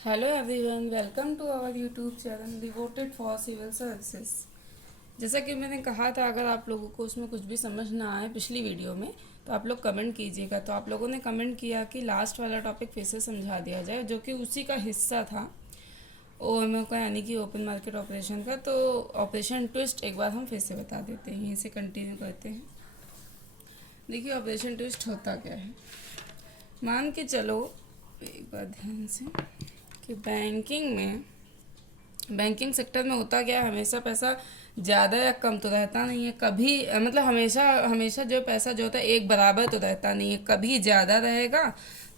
Hello everyone, welcome to our YouTube channel devoted for civil services. जैसा कि मैंने कहा था, अगर आप लोगों को उसमें कुछ भी समझ ना आए पिछली वीडियो में तो आप लोग कमेंट कीजिएगा। तो आप लोगों ने कमेंट किया कि लास्ट वाला टॉपिक फिर से समझा दिया जाए, जो कि उसी का हिस्सा था ओएमओ का, यानी कि ओपन मार्केट ऑपरेशन का। तो ऑपरेशन ट्विस्ट एक बार हम फिर से बता देते हैं, इसे कंटिन्यू करते हैं। देखिए, ऑपरेशन ट्विस्ट होता क्या है। मान के चलो एक बार ध्यान से कि बैंकिंग सेक्टर में होता क्या है, हमेशा पैसा ज़्यादा या कम तो रहता नहीं है। कभी मतलब हमेशा हमेशा जो पैसा जो होता है एक बराबर तो रहता नहीं है, कभी ज़्यादा रहेगा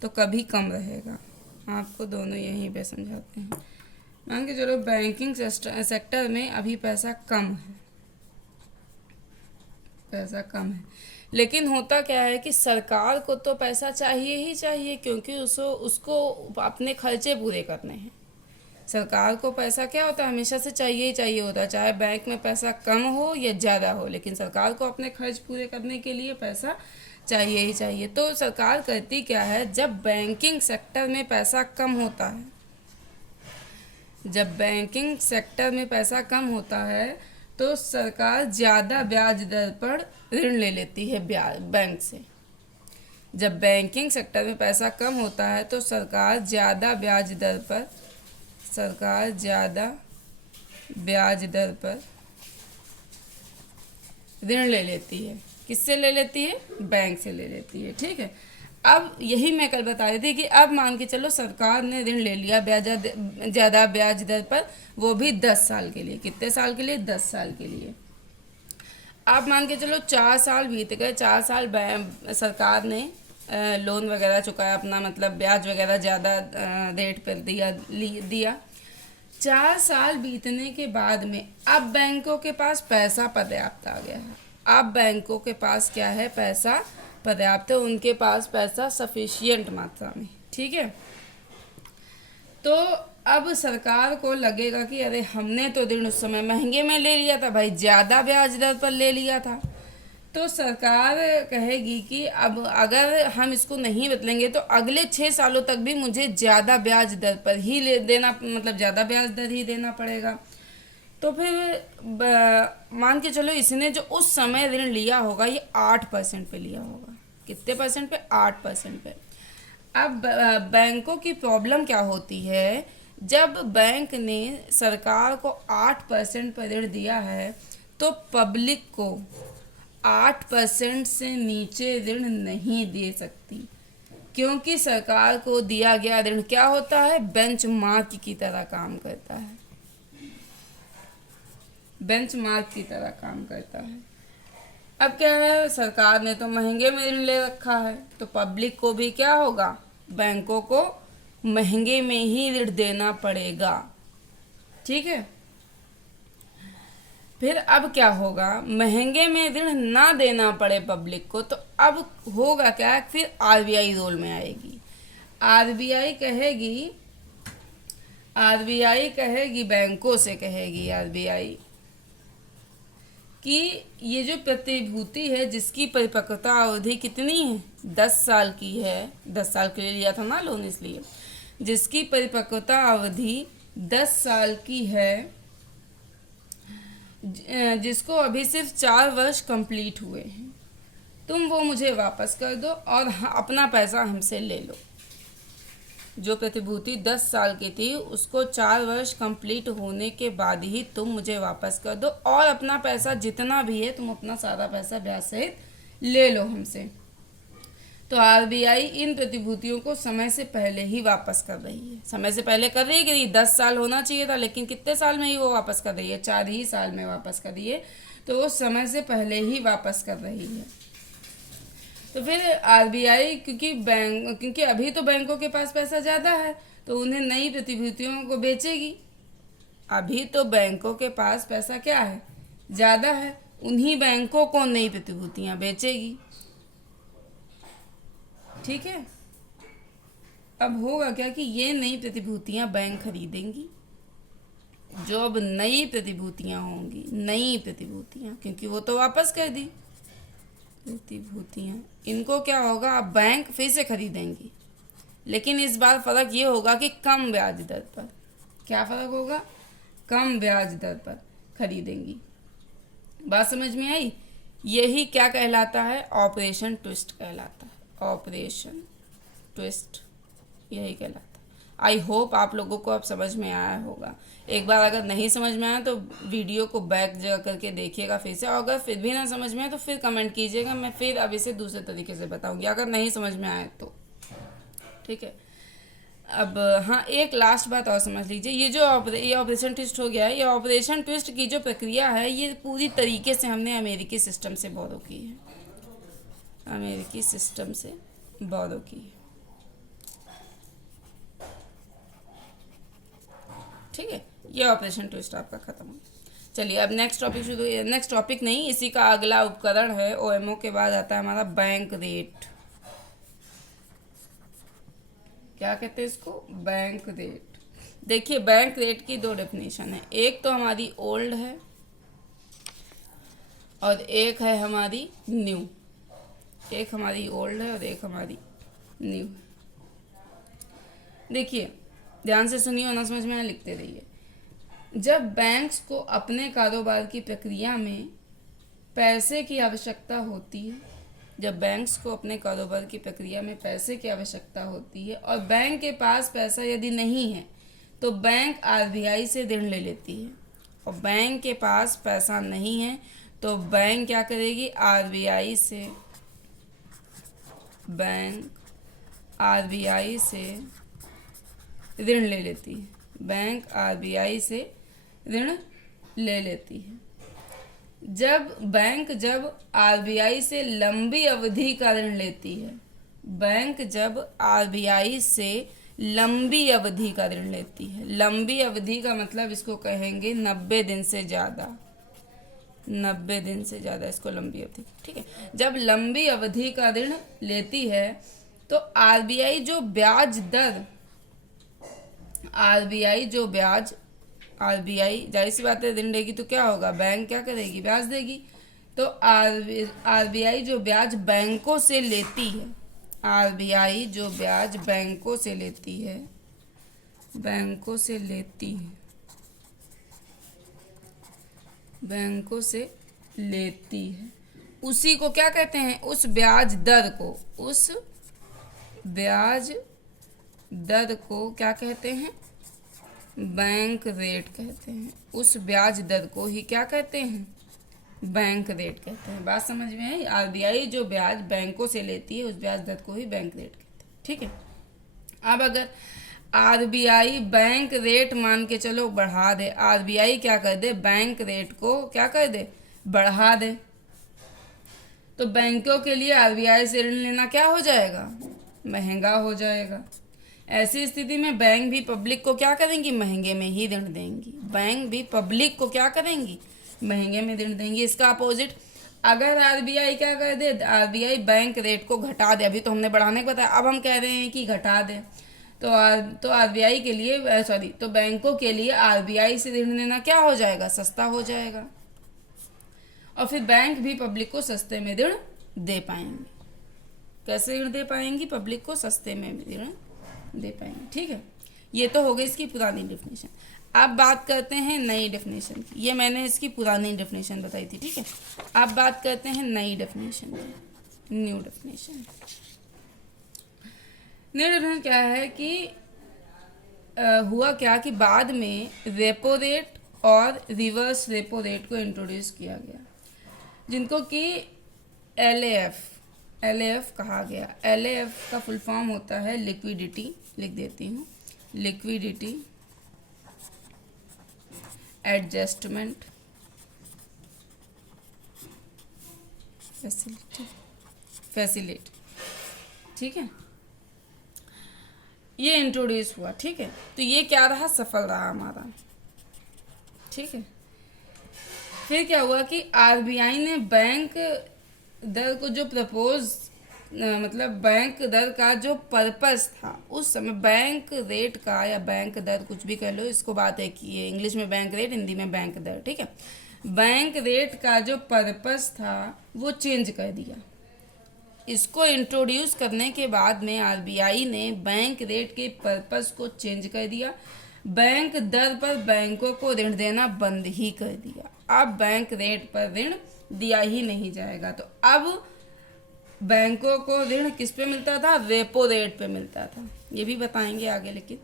तो कभी कम रहेगा। आपको दोनों यहीं पे समझाते हैं। मान के चलो बैंकिंग सेक्टर में अभी पैसा कम है, लेकिन होता क्या है कि सरकार को तो पैसा चाहिए ही चाहिए, क्योंकि उसको अपने खर्चे पूरे करने हैं। सरकार को पैसा क्या होता है, हमेशा से चाहिए ही चाहिए होता है, चाहे बैंक में पैसा कम हो या ज़्यादा हो, लेकिन सरकार को अपने खर्च पूरे करने के लिए पैसा चाहिए ही चाहिए। तो सरकार करती क्या है, जब बैंकिंग सेक्टर में पैसा कम होता है, जब बैंकिंग सेक्टर में पैसा कम होता है तो सरकार ज़्यादा ब्याज दर पर ऋण ले लेती है बैंक से। जब बैंकिंग सेक्टर में पैसा कम होता है तो सरकार ज़्यादा ब्याज दर पर ऋण ले लेती है। किससे ले लेती है? बैंक से ले लेती है। ठीक है। अब यही मैं कल बता रही थी कि अब मान के चलो सरकार ने ऋण ले लिया ज़्यादा ब्याज दर पर, वो भी 10 साल के लिए। कितने साल के लिए? 10 साल के लिए। अब मान के चलो 4 साल बीत गए। 4 साल सरकार ने लोन वगैरह चुकाया अपना, मतलब ब्याज वगैरह ज़्यादा रेट पर दिया। 4 साल बीतने के बाद में अब बैंकों के पास पैसा पर्याप्त आ गया है। अब बैंकों के पास क्या है? पैसा पर्याप्त है, उनके पास पैसा सफिशियंट मात्रा में। ठीक है। तो अब सरकार को लगेगा कि अरे हमने तो ऋण उस समय महंगे में ले लिया था भाई, ज़्यादा ब्याज दर पर ले लिया था। तो सरकार कहेगी कि अब अगर हम इसको नहीं बदलेंगे तो अगले 6 सालों तक भी मुझे ज़्यादा ब्याज दर पर ही मतलब ज़्यादा ब्याज दर ही देना पड़ेगा। तो फिर मान के चलो इसने जो उस समय ऋण लिया होगा ये 8% पे लिया होगा। कितने परसेंट पे? 8% पे। अब बैंकों की प्रॉब्लम क्या होती है, जब बैंक ने सरकार को 8% पर ऋण दिया है तो पब्लिक को 8% से नीचे ऋण नहीं दे सकती, क्योंकि सरकार को दिया गया ऋण क्या होता है? बेंचमार्क की तरह काम करता है। बेंचमार्क की तरह काम करता है। अब क्या है, सरकार ने तो महंगे में ऋण ले रखा है, तो पब्लिक को भी क्या होगा? बैंकों को महंगे में ही ऋण देना पड़ेगा। ठीक है। फिर अब क्या होगा, महंगे में ऋण ना देना पड़े पब्लिक को, तो अब होगा क्या, फिर आरबीआई रोल में आएगी। आरबीआई कहेगी बैंकों से कहेगी आरबीआई कि ये जो प्रतिभूति है जिसकी परिपक्वता अवधि कितनी है? 10 साल की है। 10 साल के लिए लिया था ना लोन, इसलिए जिसकी परिपक्वता अवधि 10 साल की है, जिसको अभी सिर्फ 4 वर्ष कंप्लीट हुए हैं, तुम वो मुझे वापस कर दो और अपना पैसा हमसे ले लो। जो प्रतिभूति 10 साल की थी उसको 4 वर्ष कंप्लीट होने के बाद ही तुम मुझे वापस कर दो, और अपना पैसा जितना भी है तुम अपना सारा पैसा ब्याज सहित ले लो हमसे। तो आरबीआई इन प्रतिभूतियों को समय से पहले ही वापस कर रही है। समय से पहले कर रही है कि 10 साल होना चाहिए था, लेकिन कितने साल में ही वो वापस कर रही है? 4 ही साल में वापस कर रही है। तो वो समय से पहले ही वापस कर रही है। तो फिर आरबीआई क्योंकि अभी तो बैंकों के पास पैसा ज़्यादा है तो उन्हें नई प्रतिभूतियों को बेचेगी। अभी तो बैंकों के पास पैसा क्या है? ज़्यादा है, उन्हीं बैंकों को नई प्रतिभूतियां बेचेगी। ठीक है। अब होगा क्या कि ये नई प्रतिभूतियां बैंक खरीदेंगी। जो अब नई प्रतिभूतियां होंगी, क्योंकि वो तो वापस कर दी प्रतिभूतियां, इनको क्या होगा, अब बैंक फिर से खरीदेंगी। लेकिन इस बार फ़र्क ये होगा कि कम ब्याज दर पर। क्या फ़र्क होगा? कम ब्याज दर पर खरीदेंगी। बात समझ में आई? यही क्या कहलाता है? ऑपरेशन ट्विस्ट कहलाता है। ऑपरेशन ट्विस्ट यही कहलाता है। आई होप आप लोगों को अब समझ में आया होगा। एक बार अगर नहीं समझ में आया तो वीडियो को बैक जा करके देखिएगा फिर से, और अगर फिर भी ना समझ में आए तो फिर कमेंट कीजिएगा, मैं फिर अब इसे दूसरे तरीके से बताऊंगी अगर नहीं समझ में आए तो। ठीक है। अब हाँ, एक लास्ट बात और समझ लीजिए, ये ऑपरेशन ट्विस्ट हो गया है। ये ऑपरेशन ट्विस्ट की जो प्रक्रिया है ये पूरी तरीके से हमने अमेरिकी सिस्टम से बोरो की है। अमेरिकी सिस्टम से बोरो की है। ठीक है, ये ऑपरेशन ट्विस्ट आपका खत्म हो। चलिए अब नेक्स्ट टॉपिक शुरू। नेक्स्ट टॉपिक नहीं, इसी का अगला उपकरण है। ओएमओ के बाद आता है हमारा बैंक रेट। क्या कहते हैं इसको? Bank rate. देखिए बैंक रेट की दो डेफिनेशन है, एक तो हमारी ओल्ड है और एक है हमारी न्यू। एक हमारी ओल्ड है और एक हमारी न्यू है। देखिए ध्यान से सुनिए और ना समझ में आए लिखते रहिए। जब बैंक्स को अपने कारोबार की प्रक्रिया में पैसे की आवश्यकता होती है, जब बैंक्स को अपने कारोबार की प्रक्रिया में पैसे की आवश्यकता होती है और बैंक के पास पैसा यदि नहीं है तो बैंक आरबीआई से ऋण ले लेती है, और बैंक के पास पैसा नहीं है तो बैंक क्या करेगी? आरबीआई से ऋण ले लेती है। बैंक आरबीआई से ऋण ले लेती है। जब आरबीआई से लंबी अवधि का ऋण लेती है, बैंक जब आरबीआई से लंबी अवधि का ऋण लेती है, लंबी अवधि का मतलब इसको कहेंगे 90 दिन से ज़्यादा। 90 दिन से ज़्यादा इसको लंबी अवधि। ठीक है, जब लंबी अवधि का ऋण लेती है तो आरबीआई जो ब्याज दर, आरबीआई जाहिर सी बात है ऋण देगी तो क्या होगा? बैंक क्या करेगी? ब्याज देगी। तो आरबीआई जो ब्याज बैंकों से लेती है, आरबीआई जो ब्याज बैंकों से लेती है, बैंकों से लेती है, उसी को क्या कहते हैं? उस ब्याज दर को क्या कहते हैं? बैंक रेट कहते हैं। उस ब्याज दर को ही क्या कहते हैं? बैंक रेट कहते हैं। बात समझ में आई? आरबीआई जो ब्याज बैंकों से लेती है उस ब्याज दर को ही बैंक रेट कहते हैं। ठीक है। अब अगर आरबीआई बैंक रेट मान के चलो बढ़ा दे, आरबीआई क्या कर दे? बैंक रेट को क्या कर दे? बढ़ा दे, तो बैंकों के लिए आरबीआई से ऋण लेना क्या हो जाएगा? महंगा हो जाएगा। ऐसी स्थिति में बैंक भी पब्लिक को क्या करेंगी? महंगे में ही ऋण देंगी। बैंक भी पब्लिक को क्या करेंगी? महंगे में ऋण देंगी। इसका अपोजिट अगर आरबीआई क्या कर दे? आरबीआई बैंक रेट को घटा दे। अभी तो हमने बढ़ाने को बताया, अब हम कह रहे हैं कि घटा दे, तो आरबीआई के लिए तो बैंकों के लिए आरबीआई से ऋण लेना क्या हो जाएगा? सस्ता हो जाएगा, और फिर बैंक भी पब्लिक को सस्ते में ऋण दे पाएंगे। कैसे ऋण दे पाएंगी? पब्लिक को सस्ते में ऋण दे पाएंगे। ठीक है, ये तो हो गई इसकी पुरानी डेफिनेशन। अब बात करते हैं नई डेफिनेशन की। ये मैंने इसकी पुरानी डेफिनेशन बताई थी। ठीक है, अब बात करते हैं नई डेफिनेशन की। न्यू डेफिनेशन क्या है कि हुआ क्या कि बाद में रेपो रेट और रिवर्स रेपो रेट को इंट्रोड्यूस किया गया, जिनको कि एलएएफ कहा गया। एलएएफ का फुल फॉर्म होता है लिक्विडिटी, लिख देती हूँ, लिक्विडिटी एडजस्टमेंट फैसिलिटी। ठीक है, ये इंट्रोड्यूस हुआ। ठीक है, तो ये क्या रहा? सफल रहा हमारा। ठीक है, फिर क्या हुआ कि आरबीआई ने बैंक दर को जो मतलब बैंक दर का जो पर्पस था उस समय, बैंक रेट का या बैंक दर कुछ भी कह लो, इसको बात है कि ये इंग्लिश में बैंक रेट, हिंदी में बैंक दर। ठीक है, बैंक रेट का जो पर्पस था वो चेंज कर दिया। इसको इंट्रोड्यूस करने के बाद में आरबीआई ने बैंक रेट के पर्पस को चेंज कर दिया। बैंक दर पर बैंकों को ऋण देना बंद ही कर दिया। अब बैंक रेट पर ऋण दिया ही नहीं जाएगा। तो अब बैंकों को ऋण किस पे मिलता था? रेपो रेट पे मिलता था। ये भी बताएंगे आगे। लेकिन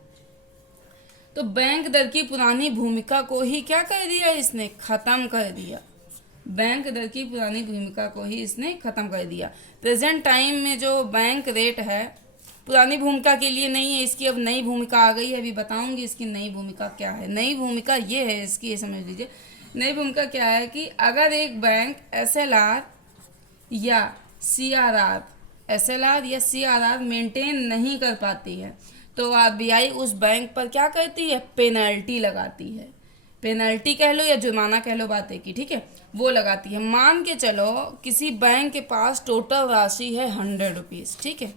तो बैंक दर की पुरानी भूमिका को ही क्या कर दिया इसने? खत्म कर दिया। बैंक दर की पुरानी भूमिका को ही इसने खत्म कर दिया। प्रेजेंट टाइम में जो बैंक रेट है पुरानी भूमिका के लिए नहीं है, इसकी अब नई भूमिका आ गई है। अभी बताऊंगी इसकी नई भूमिका क्या है। नई भूमिका ये है इसकी, ये समझ लीजिए। नई भूमिका क्या है कि अगर एक बैंक एसएलआर या सीआरआर मेंटेन नहीं कर पाती है तो आरबीआई उस बैंक पर क्या करती है? पेनल्टी लगाती है। पेनल्टी कह लो या जुर्माना कह लो, बात है कि ठीक है, वो लगाती है। मान के चलो किसी बैंक के पास टोटल राशि है 100 रुपीज़। ठीक है,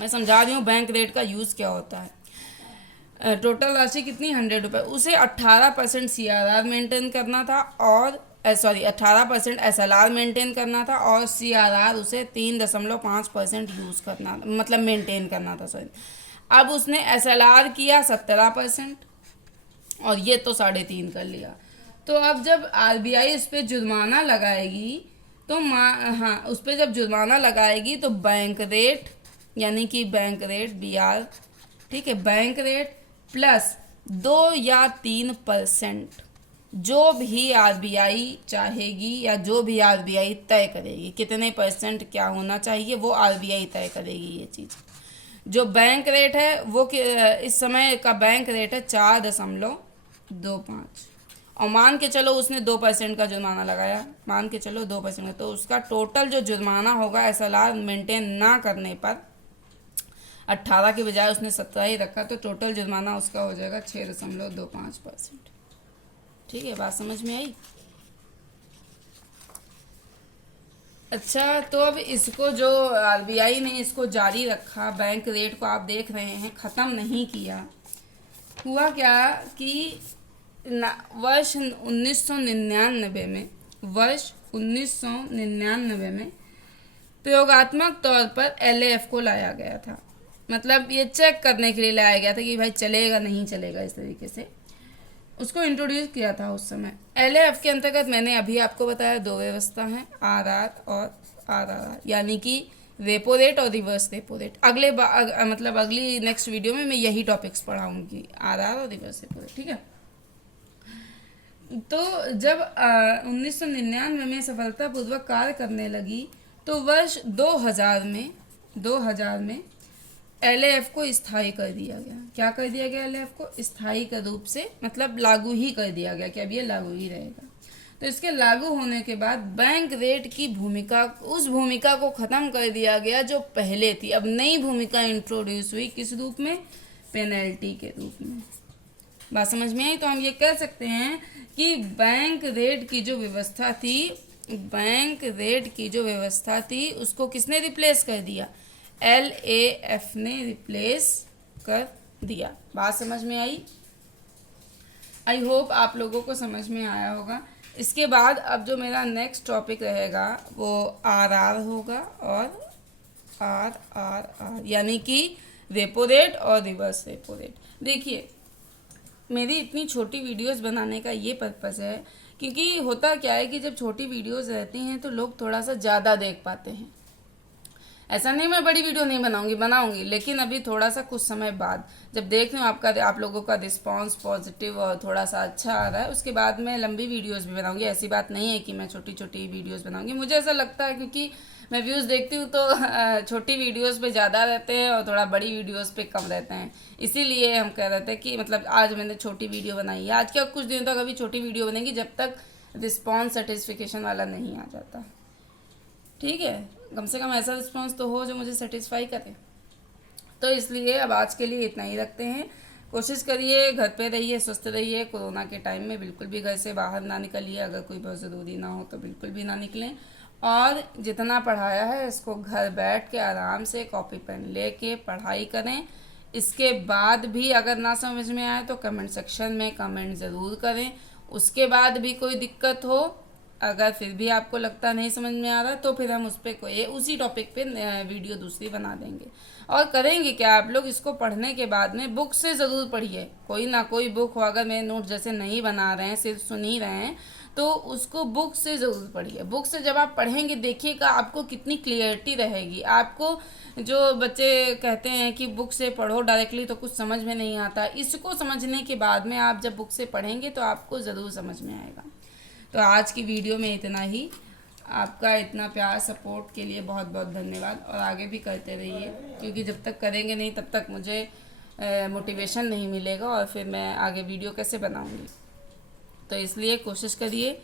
मैं समझा रही हूँ बैंक रेट का यूज़ क्या होता है। टोटल राशि कितनी? 100 रुपये। उसे 18% सीआरआर मेंटेन करना था और 18% एसएलआर मेंटेन करना था और सीआरआर उसे 3.5% यूज़ करना, मतलब मेंटेन करना था, सॉरी। अब उसने एसएलआर किया 17% और ये तो 3.5 कर लिया। तो अब जब आरबीआई उस पर जुर्माना लगाएगी तो उस पर जब जुर्माना लगाएगी तो बैंक रेट, यानी कि बैंक रेट बीआर, ठीक है, बैंक रेट प्लस 2 या 3% जो भी आरबीआई चाहेगी या जो भी आरबीआई तय करेगी, कितने परसेंट क्या होना चाहिए वो आरबीआई तय करेगी। ये चीज़ जो बैंक रेट है वो इस समय का बैंक रेट है 4.25 और मान के चलो उसने 2% का जुर्माना लगाया, मान के चलो 2%, तो उसका टोटल जो जुर्माना होगा एसएलआर मेंटेन ना करने पर 18 के बजाय उसने 17 ही रखा, तो टोटल जुर्माना उसका हो जाएगा 6.25%। ठीक है, बात समझ में आई? अच्छा, तो अब इसको जो आरबीआई ने इसको जारी रखा, बैंक रेट को आप देख रहे हैं, ख़त्म नहीं किया। हुआ क्या कि वर्ष 1999 में प्रयोगात्मक तौर पर एलएएफ को लाया गया था। मतलब ये चेक करने के लिए लाया गया था कि भाई चलेगा नहीं चलेगा, इस तरीके से उसको इंट्रोड्यूस किया था उस समय। एलएएफ के अंतर्गत मैंने अभी आपको बताया 2 व्यवस्था हैं, आरआर और आरआरआर, यानी कि रेपो रेट और रिवर्स रेपो रेट। मतलब अगली नेक्स्ट वीडियो में मैं यही टॉपिक्स पढ़ाऊंगी, आरआर और रिवर्स रेपो रेट। ठीक है, तो जब 1999 में सफलतापूर्वक कार्य करने लगी तो वर्ष 2000 में एलएएफ को स्थायी कर दिया गया। क्या कर दिया गया? एलएएफ को स्थायी के रूप से, मतलब लागू ही कर दिया गया कि अब ये लागू ही रहेगा। तो इसके लागू होने के बाद बैंक रेट की भूमिका, उस भूमिका को ख़त्म कर दिया गया जो पहले थी। अब नई भूमिका इंट्रोड्यूस हुई, किस रूप में? पेनल्टी के रूप में। बात समझ में आई? तो हम ये कह सकते हैं कि बैंक रेट की जो व्यवस्था थी उसको किसने रिप्लेस कर दिया? एलएएफ ने रिप्लेस कर दिया। बात समझ में आई? आई होप आप लोगों को समझ में आया होगा। इसके बाद अब जो मेरा नेक्स्ट टॉपिक रहेगा वो आरआर होगा और आरआरआर, यानी कि रेपो रेट और रिवर्स रेपो रेट। देखिए, मेरी इतनी छोटी वीडियोस बनाने का ये पर्पज़ है क्योंकि होता क्या है कि जब छोटी वीडियोस रहती हैं तो लोग थोड़ा सा ज़्यादा देख पाते हैं। ऐसा नहीं मैं बड़ी वीडियो नहीं बनाऊंगी, लेकिन अभी थोड़ा सा कुछ समय बाद जब देख रही हूँ आप लोगों का रिस्पांस पॉजिटिव और थोड़ा सा अच्छा आ रहा है, उसके बाद मैं लंबी वीडियोस भी बनाऊंगी। ऐसी बात नहीं है कि मैं छोटी छोटी वीडियोस बनाऊंगी। मुझे ऐसा लगता है क्योंकि मैं व्यूज़ देखती हूँ तो छोटी वीडियोस पे ज़्यादा रहते हैं और थोड़ा बड़ी वीडियोस पे कम रहते हैं। इसीलिए हम कह रहे थे कि मतलब आज मैंने छोटी वीडियो बनाई है। आज क्या कुछ दिनों तक अभी छोटी वीडियो बनेगी जब तक रिस्पॉन्स सेटिस्फिकेशन वाला नहीं आ जाता। ठीक है, कम से कम ऐसा रिस्पॉन्स तो हो जो मुझे सेटिस्फाई करे। तो इसलिए अब आज के लिए इतना ही रखते हैं। कोशिश करिए घर पे रहिए, स्वस्थ रहिए। कोरोना के टाइम में बिल्कुल भी घर से बाहर ना निकलिए। अगर कोई बहुत ज़रूरी ना हो तो बिल्कुल भी ना निकलें। और जितना पढ़ाया है इसको घर बैठ के आराम से कॉपी पेन लेके पढ़ाई करें। इसके बाद भी अगर ना समझ में आए तो कमेंट सेक्शन में कमेंट ज़रूर करें। उसके बाद भी कोई दिक्कत हो अगर फिर भी आपको लगता नहीं समझ में आ रहा तो फिर हम उस पर कोई उसी टॉपिक पे वीडियो दूसरी बना देंगे। और करेंगे क्या, आप लोग इसको पढ़ने के बाद में बुक से ज़रूर पढ़िए, कोई ना कोई बुक हो, अगर मेरे नोट जैसे नहीं बना रहे हैं सिर्फ सुन ही रहे हैं तो उसको बुक से ज़रूर पढ़िए। बुक से जब आप पढ़ेंगे देखिएगा आपको कितनी क्लियरिटी रहेगी। आपको जो बच्चे कहते हैं कि बुक से पढ़ो डायरेक्टली तो कुछ समझ में नहीं आता, इसको समझने के बाद में आप जब बुक से पढ़ेंगे तो आपको ज़रूर समझ में आएगा। तो आज की वीडियो में इतना ही। आपका इतना प्यार सपोर्ट के लिए बहुत बहुत धन्यवाद, और आगे भी करते रहिए, क्योंकि जब तक करेंगे नहीं तब तक मुझे मोटिवेशन नहीं मिलेगा और फिर मैं आगे वीडियो कैसे बनाऊंगी। तो इसलिए कोशिश करिए,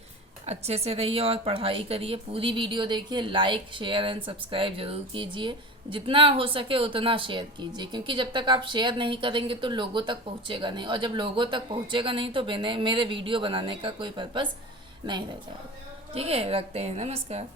अच्छे से रहिए और पढ़ाई करिए, पूरी वीडियो देखिए, लाइक शेयर एंड सब्सक्राइब जरूर कीजिए, जितना हो सके उतना शेयर कीजिए, क्योंकि जब तक आप शेयर नहीं करेंगे तो लोगों तक पहुंचेगा नहीं, और जब लोगों तक पहुंचेगा नहीं तो मेरे वीडियो बनाने का कोई पर्पस नहीं रह जाएगा। ठीक है, रखते हैं, नमस्कार।